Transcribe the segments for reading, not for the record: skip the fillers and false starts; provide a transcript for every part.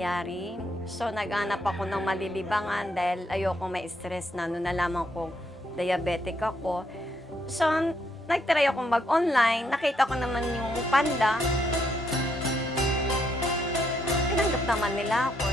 nangyari. So, naghanap ako ng malilibangan dahil ayoko may stress na nung nalaman ko diabetic ako. So, nagtry ako mag-online. Nakita ko naman yung Panda. Tinanggap naman nila ako.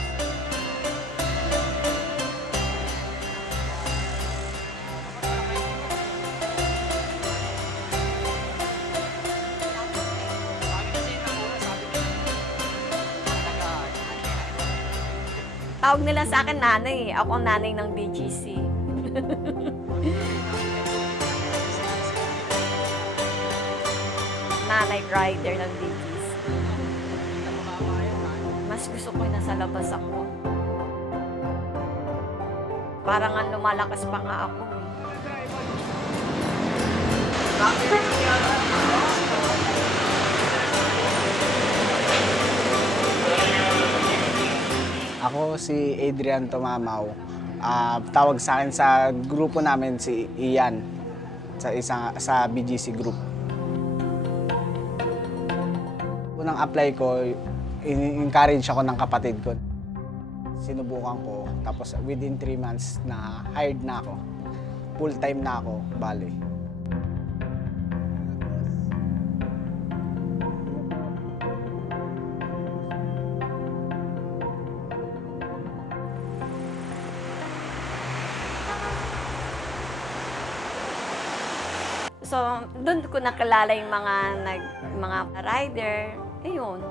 Tawag nila sa akin nanay. Ako ang nanay ng BGC. Nanay rider ng BGC. Mas gusto ko yung nasa labas ako. Parang ang lumalakas pa nga ako. Ako si Adrian Tumamaw. Tawag sa akin sa grupo namin si Ian sa BGC group. Unang apply ko, encourage ako ng kapatid ko. Sinubukan ko, tapos within 3 months na hired na ako. Full time na ako, bali. So, doon ko nakilala yung mga rider. Ayun.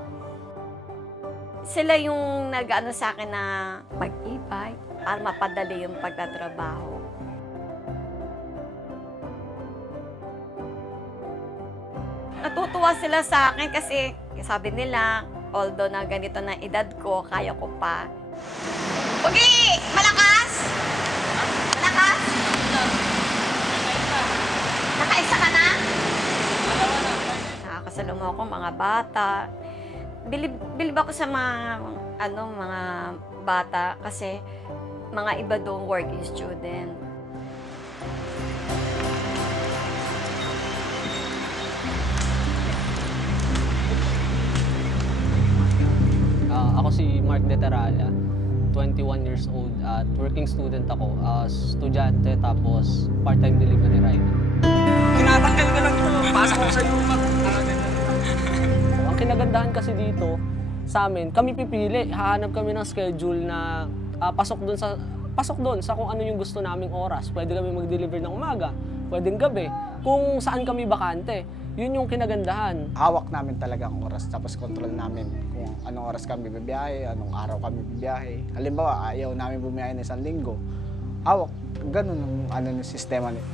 Sila yung nag-ano sa akin na mag-e-bike para mapadali yung pagtatrabaho. Natutuwa sila sa akin kasi sabi nila, although na ganito na edad ko, kaya ko pa. Pugi! Malakas! Malakas! Nakaisa ka na? Nakakasalungo ako mga bata. Bilib ako sa mga bata kasi mga iba doon working student. Ako si Mark Deterala, 21 years old at working student ako. Estudyante tapos part-time delivery rider. Tinatanggal ka lang ito. Pasok ko sa luma. Ang kinagandahan kasi dito sa amin, kami pipili. Hahanap kami ng schedule na pasok doon sa kung ano yung gusto naming oras. Pwede kami mag-deliver ng umaga, pwedeng gabi, kung saan kami bakante. Yun yung kinagandahan. Hawak namin talaga ang oras, tapos control namin kung anong oras kami bibiyahe, anong araw kami bibiyahe. Halimbawa, ayaw namin bumiyahe na 1 linggo. Hawak, ganun ang sistema nito.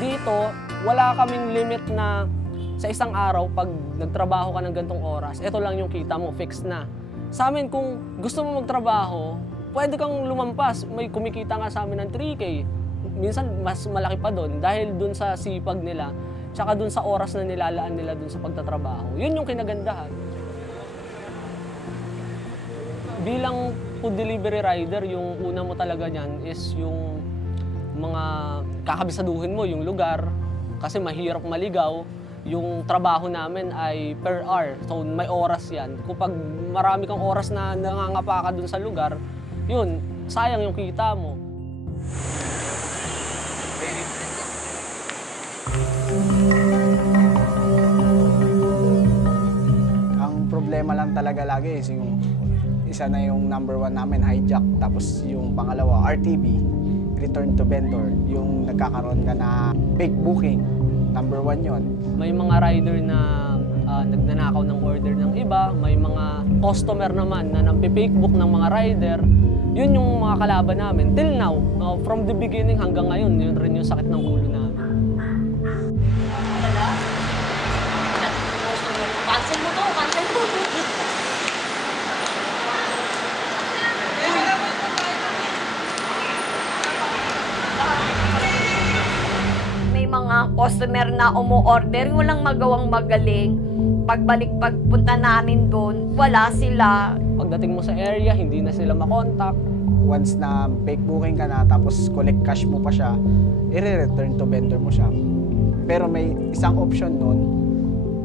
Dito, wala kaming limit na sa isang araw, pag nagtrabaho ka ng gantong oras, ito lang yung kita mo, fixed na. Sa amin, kung gusto mo magtrabaho, pwede kang lumampas. May kumikita nga sa amin ng 3K. Minsan, mas malaki pa doon dahil doon sa sipag nila, tsaka doon sa oras na nilalaan nila doon sa pagtatrabaho. Yun yung kinagandahan. Bilang food delivery rider, yung una mo talaga niyan is yung mga kakabisaduhin mo, yung lugar, kasi mahirap maligaw. Yung trabaho namin ay per hour, so may oras yan. Kapag marami kang oras na nangangapa ka dun sa lugar, yun, sayang yung kita mo. Ang problema lang talaga lagi is yung isa na yung number 1 namin, hijack. Tapos yung pangalawa, RTB, return to vendor. Yung nagkakaroon ka na fake booking, number 1 yon. May mga rider na nagnanakaw ng order ng iba, may mga customer naman na nagpi-fake book ng mga rider. Yun yung mga kalaban namin. Till now, from the beginning hanggang ngayon, yun rin yung sakit ng ulo namin. Cancel mo to, cancel mo. Mga customer na umu-order, walang magawang magaling. Pagpunta namin doon, wala sila. Pagdating mo sa area, hindi na sila makontak. once na fake booking ka na, tapos collect cash mo pa siya, i-return to vendor mo siya. Pero may isang option nun,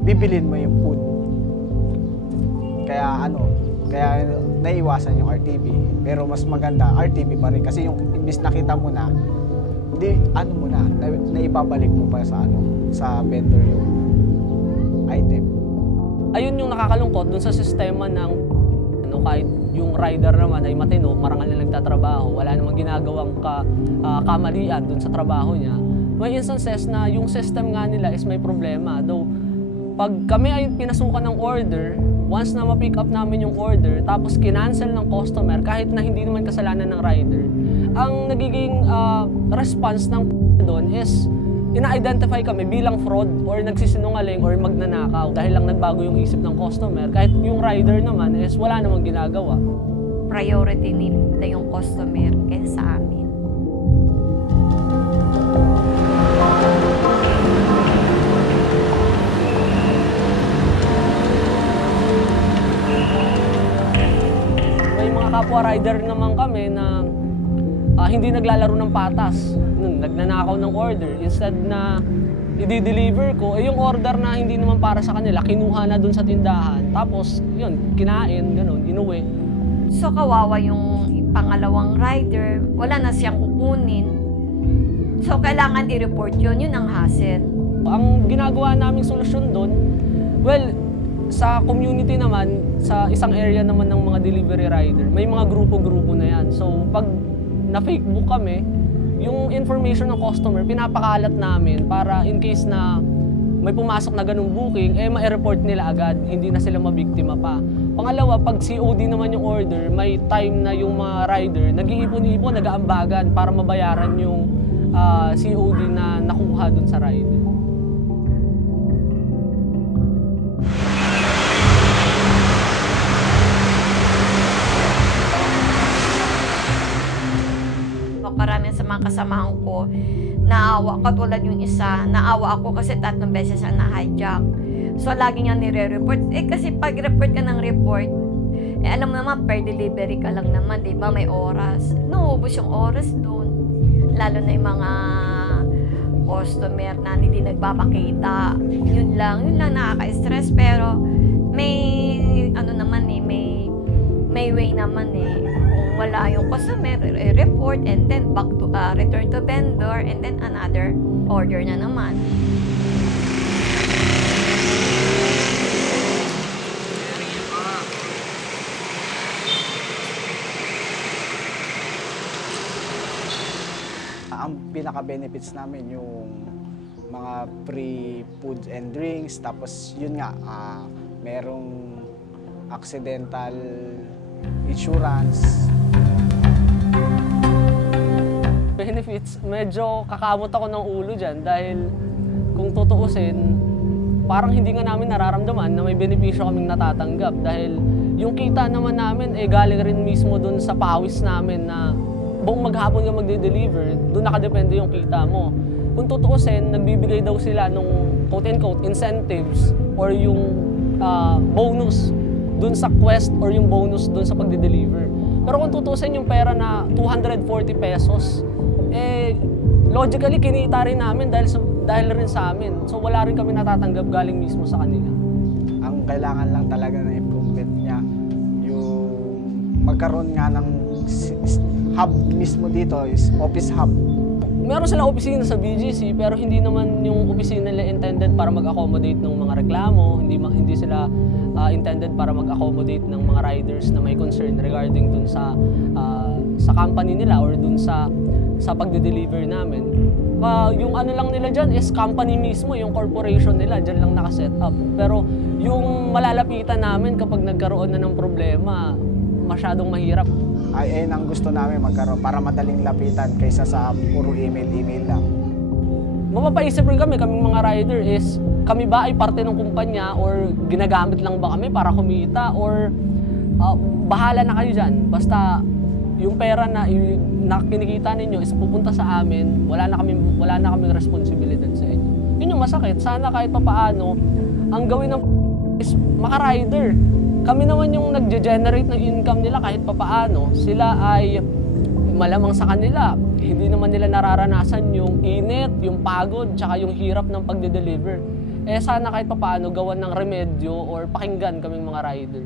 bibilin mo yung food. Kaya naiwasan yung RTB. Pero mas maganda, RTB pa rin. Kasi yung imbis nakita mo na, naibabalik mo pa sa vendor yung item. Ayun yung nakakalungkot dun sa sistema ng kahit yung rider naman ay matino, marangal na nagtatrabaho, wala namang ginagawang kamalian dun sa trabaho niya. May instances na yung system nga nila is may problema. Though, pag kami ay pinasukan ng order, once na ma-pick up namin yung order, tapos kinancel ng customer, kahit na hindi naman kasalanan ng rider, ang nagiging response ng doon is ina-identify kami bilang fraud or nagsisinungaling or magnanakaw dahil lang nagbago yung isip ng customer. Kahit yung rider naman is wala namang ginagawa. Priority nila yung customer kaysa sa amin. May mga kapwa rider naman kami na hindi naglalaro ng patas. Nagnanakaw ng order. Instead na i-deliver ko, yung order na hindi naman para sa kanila, kinuha na dun sa tindahan. Tapos, yun, kinain, ganun, inuwi. So kawawa yung pangalawang rider, wala na siyang kukunin. So kailangan i-report yun ang hassle. Ang ginagawa naming solusyon dun, well, sa community naman, sa isang area naman ng mga delivery rider, may mga grupo-grupo na yan. So, pag na-fake book kami, yung information ng customer, pinapakalat namin para in case na may pumasok na ganung booking, ma-report nila agad, hindi na sila mabiktima pa. Pangalawa, pag COD naman yung order, may time na yung mga rider, nag-iipon-ipon, nag-aambagan para mabayaran yung COD na nakuha dun sa rider. Karamihan sa mga kasamahan ko, naawa, katulad yung isa, naawa ako kasi 3 beses ang na-hijack. So, lagi niya nire-report. Kasi pag report ka ng report, alam mo naman, per delivery ka lang naman, di ba? May oras. Nauubos yung oras doon. Lalo na yung mga customer na hindi nagpapakita. Yun lang nakaka-stress. Pero, may way naman Kung wala yung customer, report and then back to return to vendor and then another order na naman. Ang pinaka-benefits namin yung mga free food and drinks, tapos yun nga, merong accidental insurance. Benefits, medyo kakamot ako ng ulo dyan dahil kung tutuusin, parang hindi nga namin nararamdaman na may benepisyo kaming natatanggap dahil yung kita naman namin galing rin mismo dun sa pawis namin na buong maghapon ka magde-deliver, dun nakadepende yung kita mo. Kung tutuusin, nagbibigay daw sila nung quote-unquote incentives or yung bonus dun sa quest or yung bonus dun sa pagde-deliver. Pero kung tutuusin yung pera na 240 pesos, logically kinita rin namin dahil rin sa amin. So wala rin kami natatanggap galing mismo sa kanila. Ang kailangan lang talaga ng improvement niya, yung magkaroon nga ng hub mismo dito is office hub. Meron silang opisina sa BGC pero hindi naman yung opisina nila intended para mag-accommodate ng mga reklamo, hindi sila intended para mag-accommodate ng mga riders na may concern regarding dun sa company nila or dun sa pagde-deliver namin. Yung ano lang nila dyan is company mismo, yung corporation nila, dyan lang nakaset up. Pero yung malalapitan namin kapag nagkaroon na ng problema, masyadong mahirap. Ayun ang gusto namin magkaroon para madaling lapitan kaysa sa puro email lang. Mapapaisip rin kaming mga rider is, kami ba ay parte ng kumpanya or ginagamit lang ba kami para kumita or bahala na kayo dyan. Basta yung pera na kinikita ninyo is pupunta sa amin, wala na kaming responsibilidad sa inyo. Yun yung masakit. Sana kahit papaano, ang gawin ng is maka-rider. Kami naman yung nagge-generate ng income nila kahit papaano. Sila ay malamang sa kanila, hindi naman nila nararanasan yung init, yung pagod, tsaka yung hirap ng pagde-deliver. Eh sana kahit papaano gawan ng remedyo or pakinggan kaming mga rider.